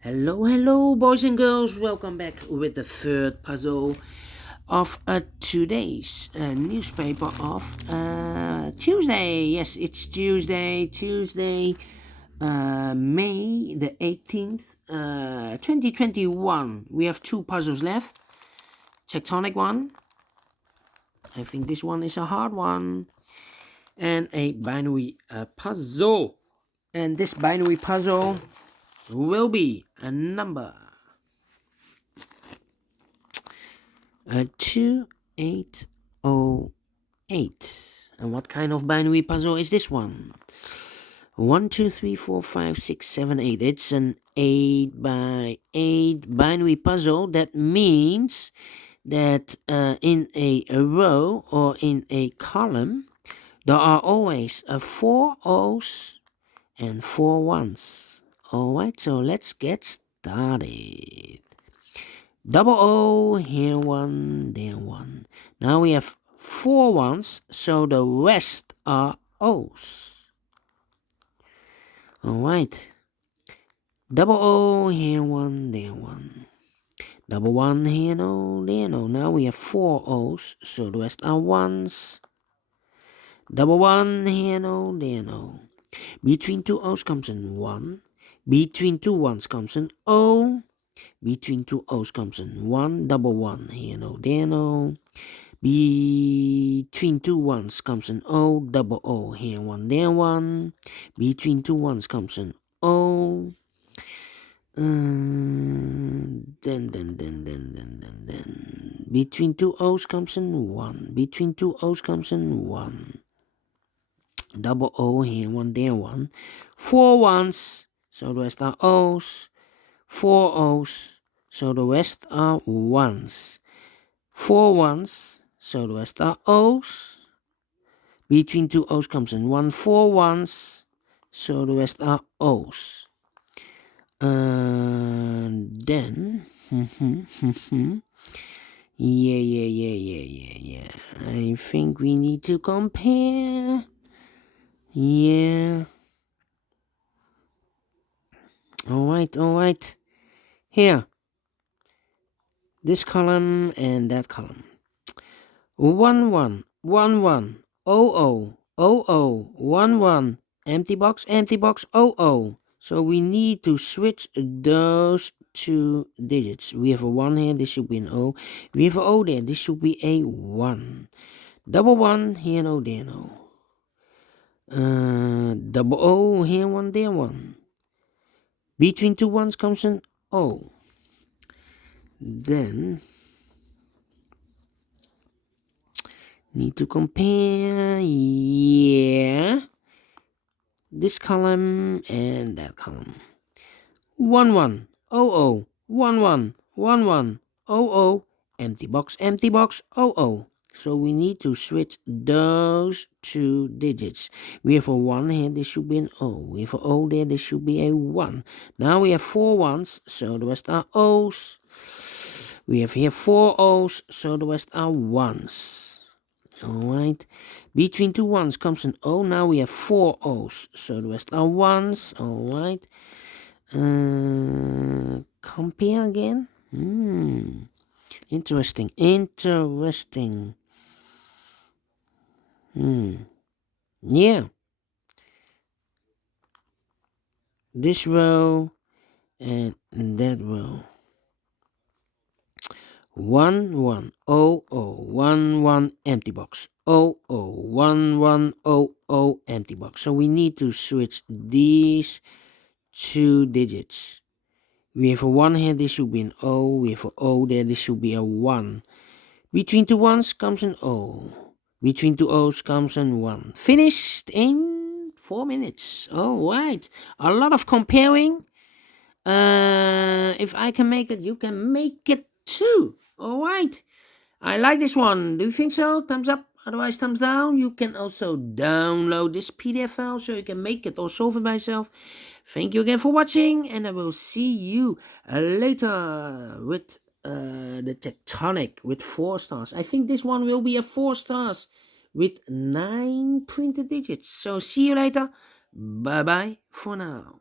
Hello, boys and girls. Welcome back with the third puzzle of today's newspaper of Tuesday. Yes, it's Tuesday, May the 18th, 2021. We have two puzzles left. Tectonic one. I think this one is a hard one. And a binary puzzle. And this binary puzzle will be a number 2808. And what kind of binary puzzle is this one? 1, 2, 3, 4, 5, 6, 7, 8. It's an 8 by 8 binary puzzle. That means that in a row or in a column, there are always 4 O's and 4 1's. Alright, so let's get started. Double O, here one, there one. Now we have 4 1's, so the rest are O's. Alright. Double O, here one, there one. Double 1, here no, there no. Now we have 4 O's, so the rest are 1's. Double 1, here no, there no. Between 2 O's comes an 1. Between 2 1's comes an O. Between 2 O's comes an 1. Double 1, here no, there no. Between 2 1's comes an O. Double O, here 1, there 1. Between 2 1's comes an O. Then. Between 2 O's comes an 1. Between 2 O's comes an 1. Double O, here 1, there 1. 4 1's, so the rest are O's. 4 O's, so the rest are 1's. 4 1's, so the rest are O's. Between 2 O's comes an 1. 4 1's, so the rest are O's. Then, yeah. I think we need to compare. Yeah. Alright. Here. This column and that column. 1 1, 1 1, 0 0, 1 1, empty box, 0 0. So we need to switch those two digits. We have a 1 here, this should be an O. We have a O there, this should be a 1. Double 1, here no, there no. Double O, here 1, there 1. Between 2 1's comes an O. Then need to compare, yeah, this column and that column. 1 1, 0 1 1, 1 1, 0 empty box, 0 0. So we need to switch those two digits. We have a 1 here, this should be an O. We have a O there, this should be a 1. Now we have 4 1's, so the rest are O's. We have here 4 O's, so the rest are 1's. Alright. Between 2 1's comes an O. Now we have 4 O's, so the rest are 1's. Alright. Compare again. Interesting. Yeah. This row and that row. 1 1 0 0 1 1 empty box, 0 0 1 1 0 0 empty box. So we need to switch these two digits. We have a 1 here, this should be an O. We have a O there, this should be a 1. Between 2 1's comes an O. Between 2 O's comes an 1. Finished in 4 minutes. Alright. A lot of comparing. If I can make it, you can make it too. Alright. I like this one. Do you think so? Thumbs up. Otherwise, thumbs down. You can also download this PDF file so you can make it or solve it by yourself. Thank you again for watching, and I will see you later with the Tectonic with 4 stars. I think this one will be a 4 stars with 9 printed digits. So see you later. Bye bye for now.